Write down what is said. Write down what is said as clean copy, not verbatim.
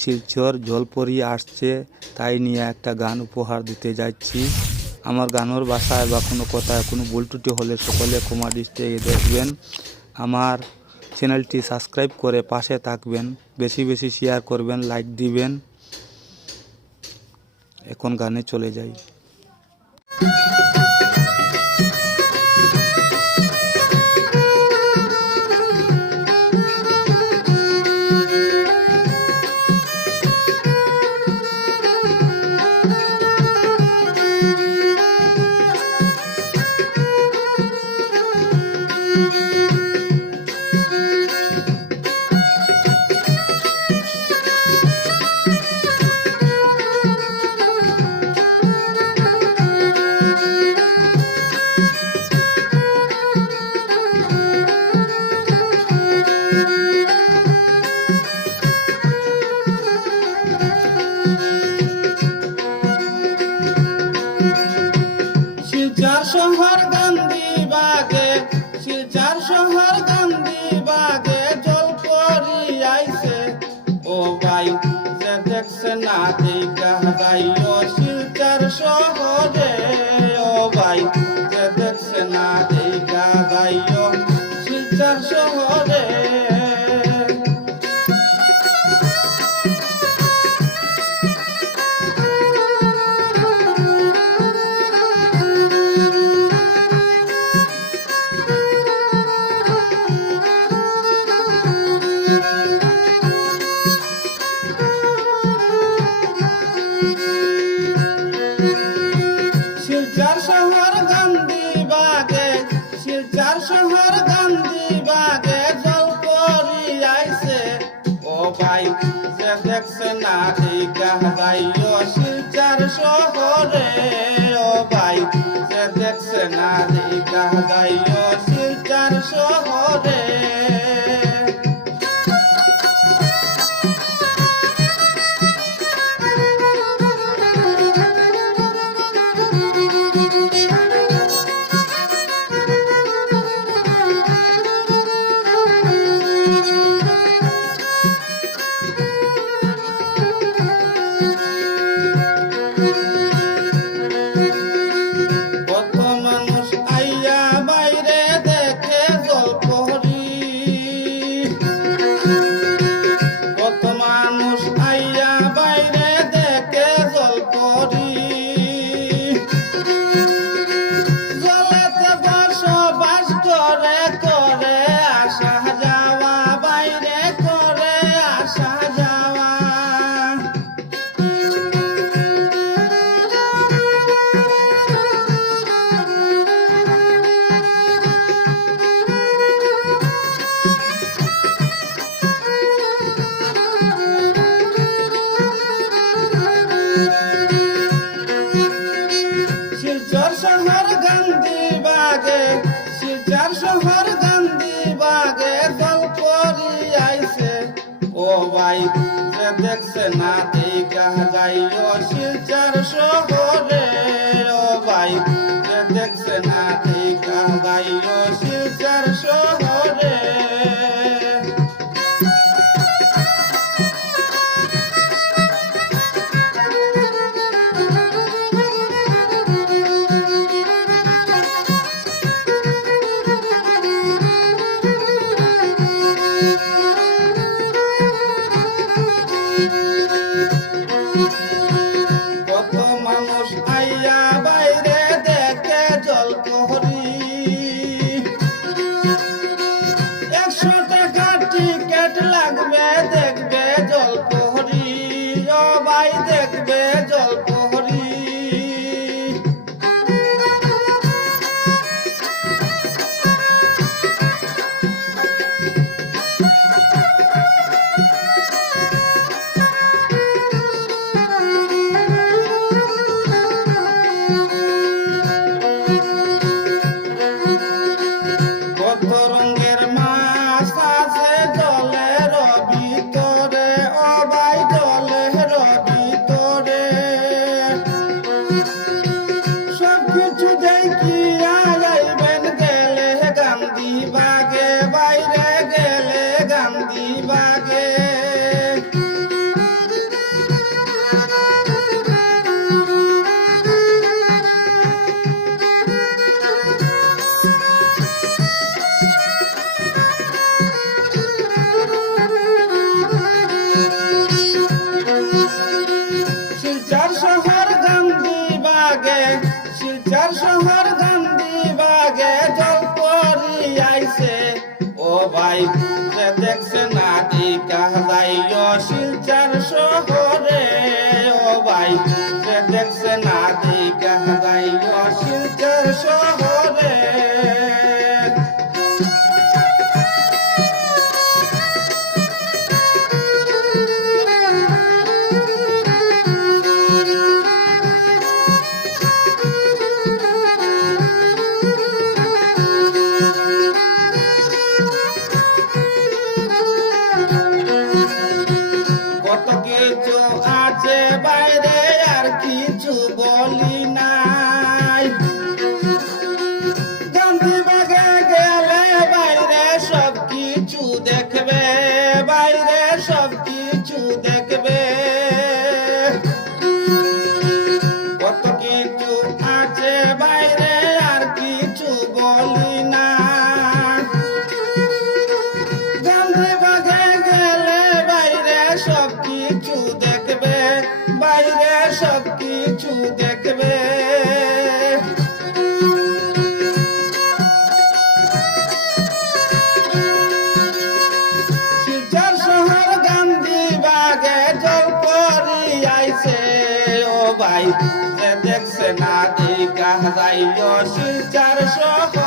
শিলচর জলপরি আসছে, তাই নিয়ে একটা গান উপহার দিতে যাচ্ছি। আমার গানের ভাষায় বা কোনো কথায় কোনো ভুল ত্রুটি হলে সকলে ক্ষমা দৃষ্টিতে দেখবেন। আমার চ্যানেলটি সাবস্ক্রাইব করে পাশে থাকবেন, বেশি বেশি শেয়ার করবেন, লাইক দিবেন। এখন গানে চলে যাই। শিলচর শহর গান্ধীবাগে, শিলচর শহর গান্ধীবাগে জলপরি আইছে। ও ভাই যে দেখছে না দেখা যাইও শিলচর শহরে। ও ভাই যে দেখছে না দেখা যাইও শিলচর শহরে। শিলচর শহর গান্ধীবাগে, শিলচর শহর গান্ধীবাগে জলপরি আইছে। ও ভাই যে দেখছে না দেখা যাইও শিলচর শহরে। ও ভাই যে দেখছে না দেখা যাইও শিলচর শহরে। কত মানুষ আইয়া বাইরে দেখে জলপরি। কত মানুষ আইয়া বাইরে দেখে জলপরি। জলেতে বসবাস করে করে আসা যাওয়া, বাইরে করে আসা যাওয়া। শিলচর শহর গান্ধীবাগে, শিলচর শহর গান্ধীবাগে জলপরি আইছে। ও ভাই যে দেখছে না দেখা যাইও শিলচর শহরে। ও ভাই যে দেখছে না দেখা যাইও শিলচর শহরে। কত মানুষ আইয়া বাইরে দেখে জলপরি। 100 টাকা টিকেট লাগবে, দেখবে জলপরি। ও ভাই দেখবে জলপরি। কত রঙের মাছ আছে জলের ভিতরে। ও ভাই জলের ভিতরে। কিছু দেখবে, বাইরে সব কিছু দেখবে। শিলচর শহর গান্ধীবাগে জলপরি আইছে, ও ভাই যে দেখছে না দেখা যাইও শিলচর শহর